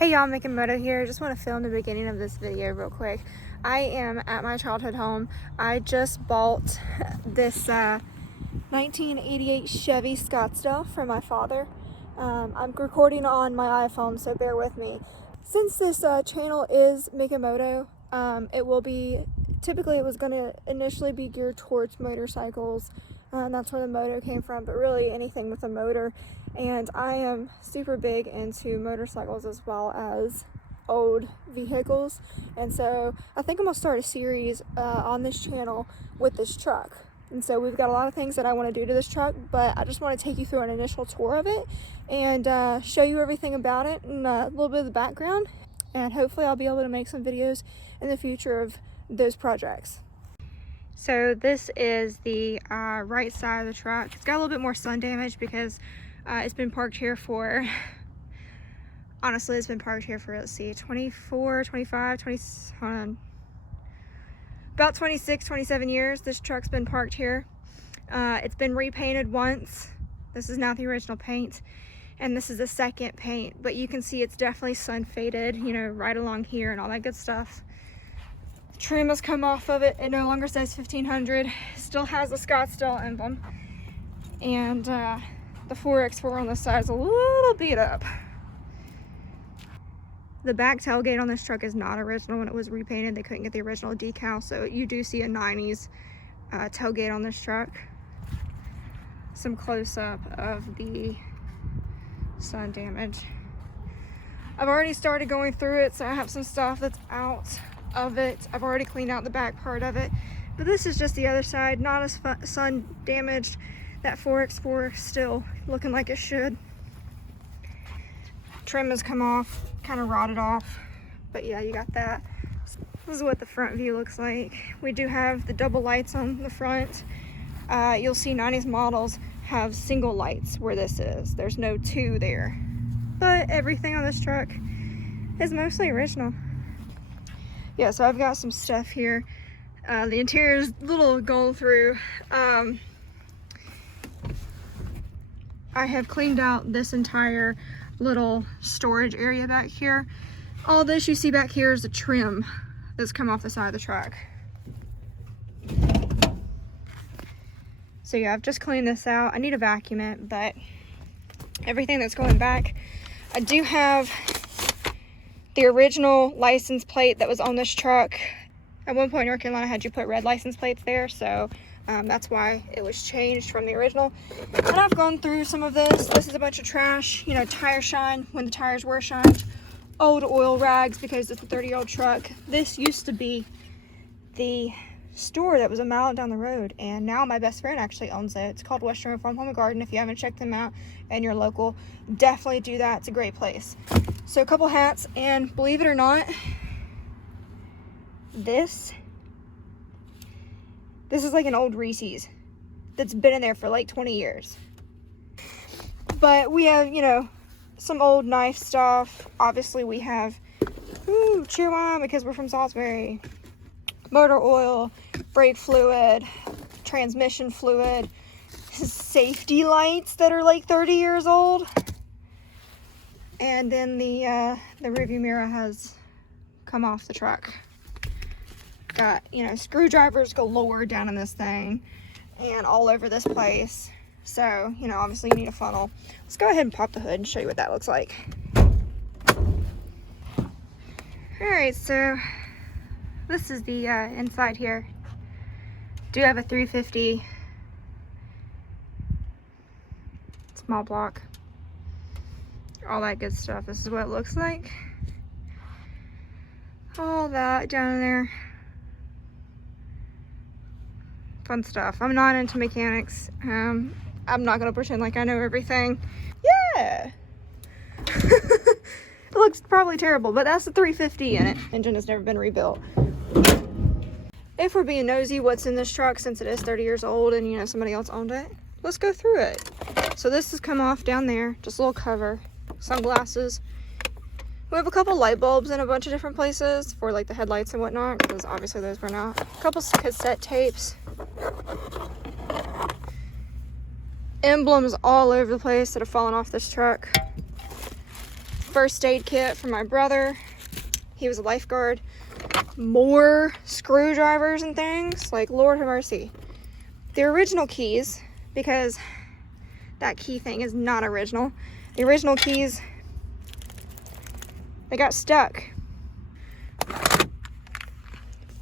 Hey y'all, Mick and Moto here. Just want to film the beginning of this video real quick. I am at my childhood home. I just bought this 1988 Chevy Scottsdale from my father. I'm recording on my iPhone, so bear with me. Since this channel is Mick and Moto, typically it was going to initially be geared towards motorcycles. That's where the moto came from, but really anything with a motor. And I am super big into motorcycles as well as old vehicles. And so I think I'm going to start a series on this channel with this truck. And so we've got a lot of things that I want to do to this truck, but I just want to take you through an initial tour of it and show you everything about it and a little bit of the background. And hopefully I'll be able to make some videos in the future of those projects. So this is the right side of the truck. It's got a little bit more sun damage because it's been parked here for, honestly, it's been parked here for, let's see, 24, 25, 20, hold on, about 26, 27 years. This truck's been parked here. It's been repainted once. This is not the original paint, and this is the second paint, but you can see it's definitely sun faded, you know, right along here and all that good stuff. Trim has come off of it. It no longer says 1500. Still has the Scottsdale emblem, and the 4x4 on the side is a little beat up. The back tailgate on this truck is not original. When it was repainted, they couldn't get the original decal, so you do see a 90s tailgate on this truck. Some close-up of the sun damage. I've already started going through it, so I have some stuff that's out of it. I've already cleaned out the back part of it, but this is just the other side, not as sun damaged. That 4x4 still looking like it should. Trim has come off, kind of rotted off, but yeah, you got that. This is what the front view looks like. We do have the double lights on the front. You'll see 90s models have single lights where this is. There's no two there, but everything on this truck is mostly original. Yeah, so I've got some stuff here. The interior is a little going through. I have cleaned out this entire little storage area back here. All this you see back here is the trim that's come off the side of the truck. So yeah, I've just cleaned this out. I need to vacuum it, but everything that's going back, I do have the original license plate that was on this truck. At one point, North Carolina had you put red license plates there, so that's why it was changed from the original. And I've gone through some of this. This is a bunch of trash, you know, tire shine when the tires were shined, old oil rags because it's a 30-year-old truck. This used to be the store that was a mile down the road, and now my best friend actually owns it. It's called Western Farm Home and Garden. If you haven't checked them out and you're local, definitely do that. It's a great place. So a couple hats, and believe it or not, this is like an old Reese's that's been in there for like 20 years. But we have, you know, some old knife stuff. Obviously we have cheer wine because we're from Salisbury, motor oil, brake fluid, transmission fluid, safety lights that are like 30 years old. And then the rearview mirror has come off the truck. Got, you know, screwdrivers galore down in this thing and all over this place. So, you know, obviously you need a funnel. Let's go ahead and pop the hood and show you what that looks like. Alright, so this is the inside here. Do have a 350 small block. All that good stuff. This is what it looks like. All that down in there. Fun stuff. I'm not into mechanics. I'm not gonna pretend like I know everything. Yeah. It looks probably terrible, but that's the 350 in it. Engine has never been rebuilt. If we're being nosy what's in this truck, since it is 30 years old and, you know, somebody else owned it, let's go through it. So this has come off down there, just a little cover. Sunglasses. We have a couple light bulbs in a bunch of different places for like the headlights and whatnot, because obviously those were not. A couple cassette tapes. Emblems all over the place that have fallen off this truck. first aid kit for my brother. He was a lifeguard. More screwdrivers and things. Like, Lord have mercy. The original keys, because that key thing is not original. The original keys, they got stuck.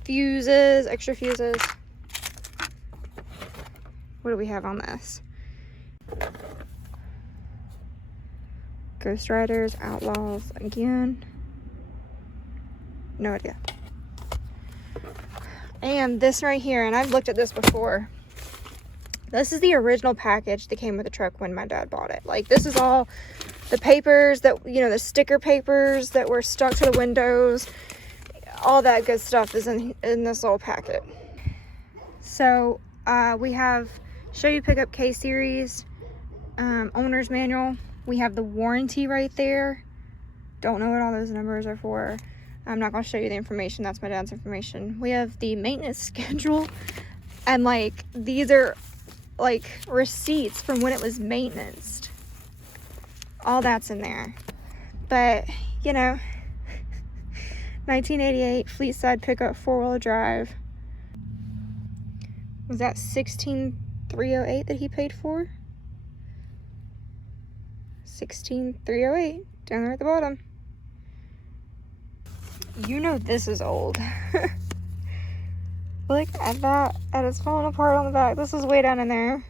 Fuses, extra fuses. What do we have on this? Ghost Riders, Outlaws, again. No idea. And this right here, and I've looked at this before. This is the original package that came with the truck when my dad bought it. Like, this is all the papers that, you know, the sticker papers that were stuck to the windows. All that good stuff is in this little packet. So, we have Chevy Pickup K-Series, owner's manual. We have the warranty right there. Don't know what all those numbers are for. I'm not going to show you the information. That's my dad's information. We have the maintenance schedule. And, like, these are, like, receipts from when it was maintenanced. All that's in there. But, you know, 1988 fleet side pickup 4-wheel drive. Was that $16,308 that he paid for? $16,308 down there at the bottom. You know this is old. Look at that, and it's falling apart on the back. This is way down in there.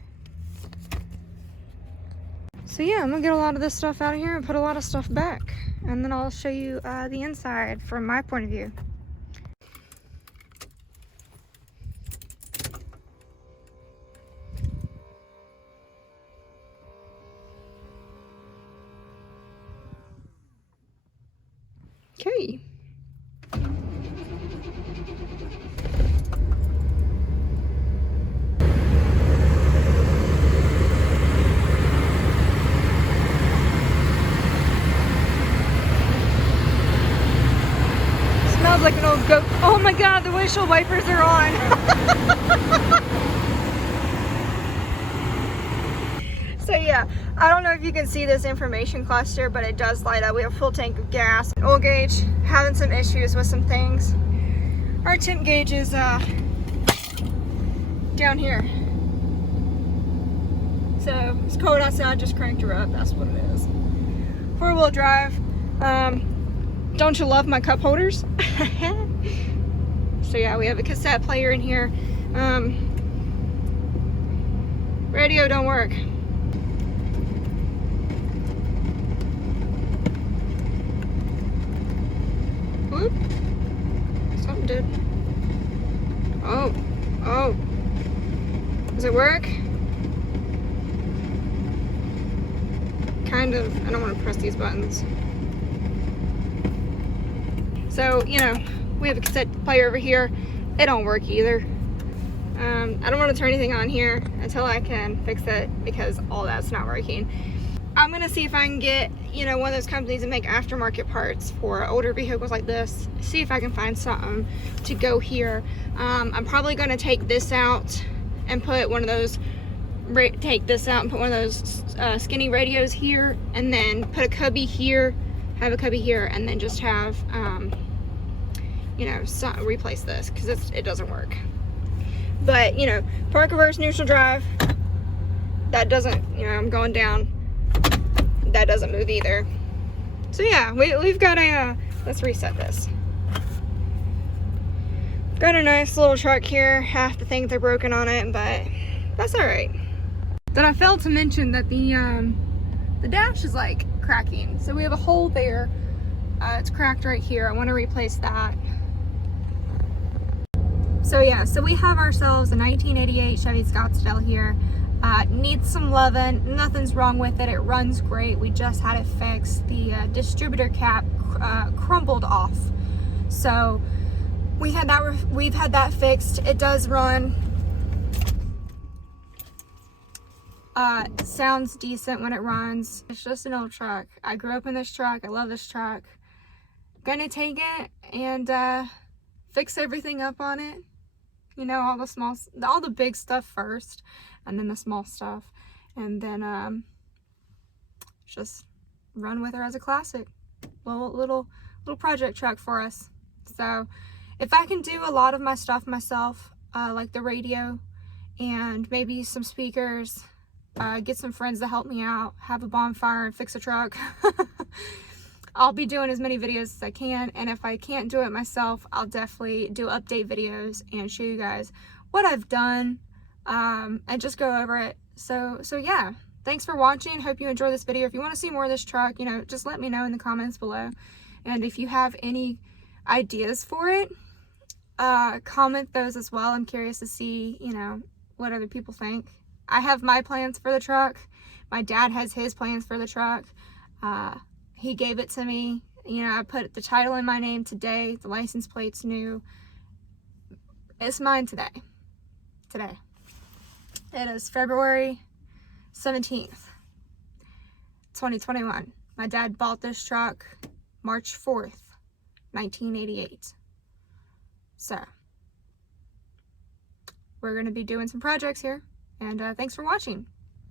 So yeah, I'm gonna get a lot of this stuff out of here and put a lot of stuff back. And then I'll show you the inside from my point of view. Okay. Smells like an old goat. Oh my god, the windshield wipers are on. So yeah, I don't know if you can see this information cluster, but it does light up. We have full tank of gas. Oil gauge, having some issues with some things. Our temp gauge is down here. So it's cold outside, just cranked her up. That's what it is. 4-wheel drive. Don't you love my cup holders? So yeah, we have a cassette player in here. Radio don't work. Whoop. Something did. Oh. Does it work? Kind of. I don't want to press these buttons. So, you know, we have a cassette player over here. It don't work either. I don't want to turn anything on here until I can fix it because all that's not working. I'm going to see if I can get, you know, one of those companies that make aftermarket parts for older vehicles like this. See if I can find something to go here. I'm probably going to take this out and put one of those, skinny radios here, and then put a cubby here, have a cubby here, and then just have, you know, replace this because it doesn't work. But, you know, park, reverse, neutral drive, that doesn't, you know, I'm going down. That doesn't move either. So yeah, we've got a, let's reset this. Got a nice little truck here. Half the things are broken on it, but that's all right. Then I failed to mention that the dash is like cracking. So we have a hole there. It's cracked right here. I want to replace that. So yeah, so we have ourselves a 1988 Chevy Scottsdale here. Needs some loving. Nothing's wrong with it. It runs great. We just had it fixed. The distributor cap crumbled off. So we've had that fixed. It does run. Sounds decent when it runs. It's just an old truck. I grew up in this truck. I love this truck. Gonna take it and fix everything up on it. You know, all the big stuff first, and then the small stuff, and then just run with her as a classic. little project truck for us. So if I can do a lot of my stuff myself, like the radio and maybe some speakers, get some friends to help me out, have a bonfire and fix a truck, I'll be doing as many videos as I can. And if I can't do it myself, I'll definitely do update videos and show you guys what I've done, and just go over it. So yeah, thanks for watching. Hope you enjoyed this video. If you want to see more of this truck, you know, just let me know in the comments below. And if you have any ideas for it, comment those as well. I'm curious to see, you know, what other people think. I have my plans for the truck. My dad has his plans for the truck. He gave it to me. You know, I put the title in my name today. The license plate's new. It's mine today. It is February 17th, 2021. My dad bought this truck March 4th, 1988. So, we're going to be doing some projects here. And thanks for watching.